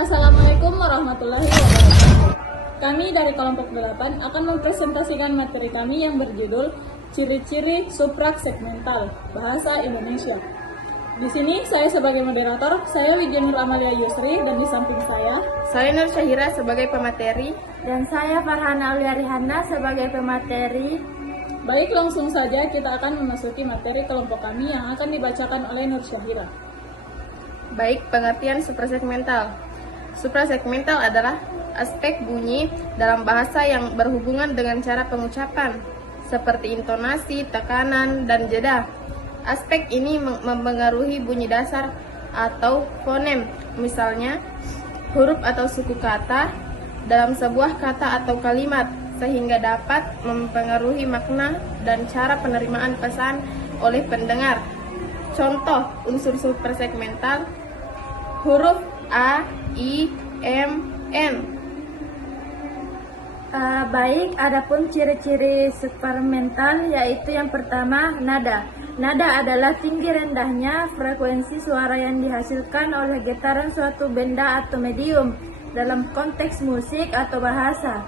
Assalamualaikum warahmatullahi wabarakatuh. Kami dari kelompok 8 akan mempresentasikan materi kami yang berjudul Ciri-ciri Supra-segmental Bahasa Indonesia. Di sini saya sebagai moderator, saya Widya Nur Amalia Yusri, dan di samping saya Nur Syahira sebagai pemateri, dan saya Farhana Aulia Rihana sebagai pemateri. Baik, langsung saja kita akan memasuki materi kelompok kami yang akan dibacakan oleh Nur Syahira. Baik, pengertian suprasegmental. Suprasegmental adalah aspek bunyi dalam bahasa yang berhubungan dengan cara pengucapan, seperti intonasi, tekanan, dan jeda. Aspek ini mempengaruhi bunyi dasar atau fonem, misalnya huruf atau suku kata dalam sebuah kata atau kalimat, sehingga dapat mempengaruhi makna dan cara penerimaan pesan oleh pendengar. Contoh unsur suprasegmental: huruf A, I, M, N. Baik, adapun ciri-ciri supramental yaitu yang pertama, nada. Nada adalah tinggi rendahnya frekuensi suara yang dihasilkan oleh getaran suatu benda atau medium dalam konteks musik atau bahasa.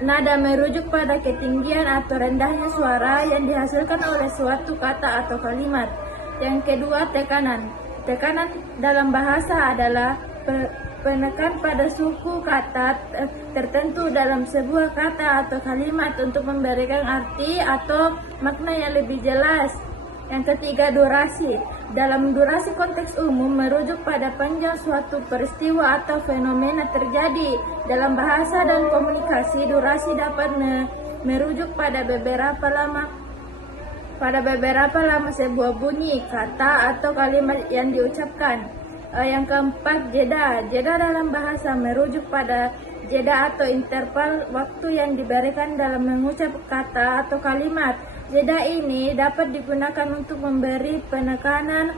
Nada merujuk pada ketinggian atau rendahnya suara yang dihasilkan oleh suatu kata atau kalimat. Yang kedua, tekanan. Tekanan dalam bahasa adalah penekan pada suku kata tertentu dalam sebuah kata atau kalimat untuk memberikan arti atau makna yang lebih jelas. Yang ketiga, durasi. Dalam durasi konteks umum merujuk pada panjang suatu peristiwa atau fenomena terjadi. Dalam bahasa dan komunikasi, durasi dapat merujuk pada beberapa lama sebuah bunyi, kata, atau kalimat yang diucapkan. Yang keempat, jeda. Jeda dalam bahasa merujuk pada jeda atau interval waktu yang diberikan dalam mengucap kata atau kalimat. Jeda ini dapat digunakan untuk memberi penekanan,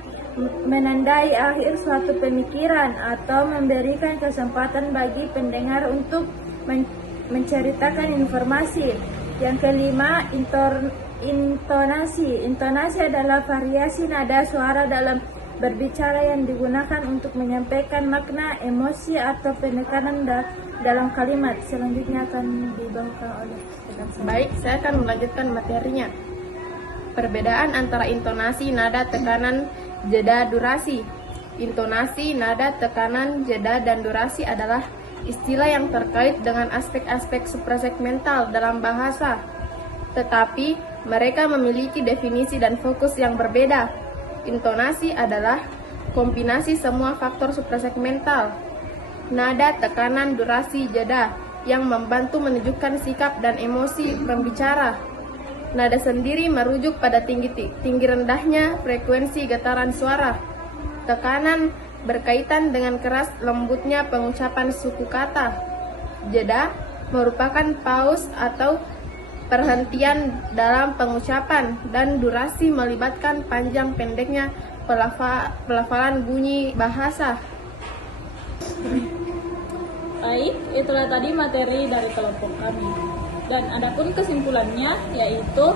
menandai akhir suatu pemikiran, atau memberikan kesempatan bagi pendengar untuk menceritakan informasi. Yang kelima, intonasi. Intonasi adalah variasi nada suara dalam berbicara yang digunakan untuk menyampaikan makna, emosi, atau penekanan dalam kalimat. Selanjutnya akan dibawakan oleh rekan saya. Baik, saya akan melanjutkan materinya. Perbedaan antara intonasi, nada, tekanan, jeda, durasi. Intonasi, nada, tekanan, jeda, dan durasi adalah istilah yang terkait dengan aspek-aspek suprasegmental dalam bahasa. Tetapi mereka memiliki definisi dan fokus yang berbeda. Intonasi adalah kombinasi semua faktor suprasegmental, nada, tekanan, durasi, jeda, yang membantu menunjukkan sikap dan emosi pembicara. Nada sendiri merujuk pada tinggi rendahnya frekuensi getaran suara. Tekanan berkaitan dengan keras lembutnya pengucapan suku kata. Jeda merupakan pause atau perhentian dalam pengucapan, dan durasi melibatkan panjang pendeknya pelafalan bunyi bahasa. Baik, itulah tadi materi dari kelompok kami. Dan adapun kesimpulannya yaitu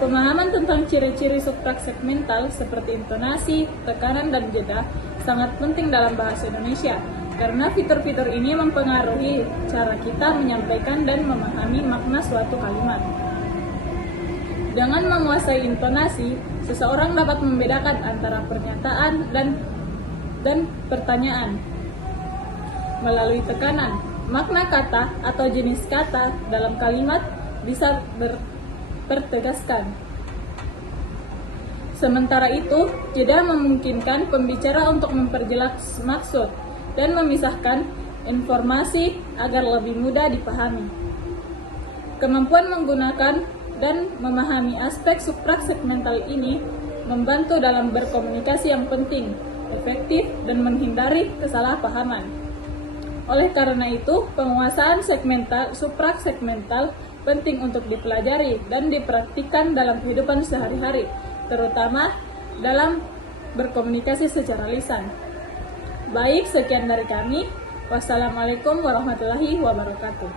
pemahaman tentang ciri-ciri suprasegmental seperti intonasi, tekanan, dan jeda sangat penting dalam bahasa Indonesia, karena fitur-fitur ini mempengaruhi cara kita menyampaikan dan memahami makna suatu kalimat. Dengan menguasai intonasi, seseorang dapat membedakan antara pernyataan dan pertanyaan. Melalui tekanan, makna kata atau jenis kata dalam kalimat bisa dipertegaskan. Sementara itu, jeda memungkinkan pembicara untuk memperjelas maksud dan memisahkan informasi agar lebih mudah dipahami. Kemampuan menggunakan dan memahami aspek suprasegmental ini membantu dalam berkomunikasi yang penting, efektif, dan menghindari kesalahpahaman. Oleh karena itu, penguasaan suprasegmental penting untuk dipelajari dan dipraktikkan dalam kehidupan sehari-hari, terutama dalam berkomunikasi secara lisan. Baik, sekian dari kami. Wassalamualaikum warahmatullahi wabarakatuh.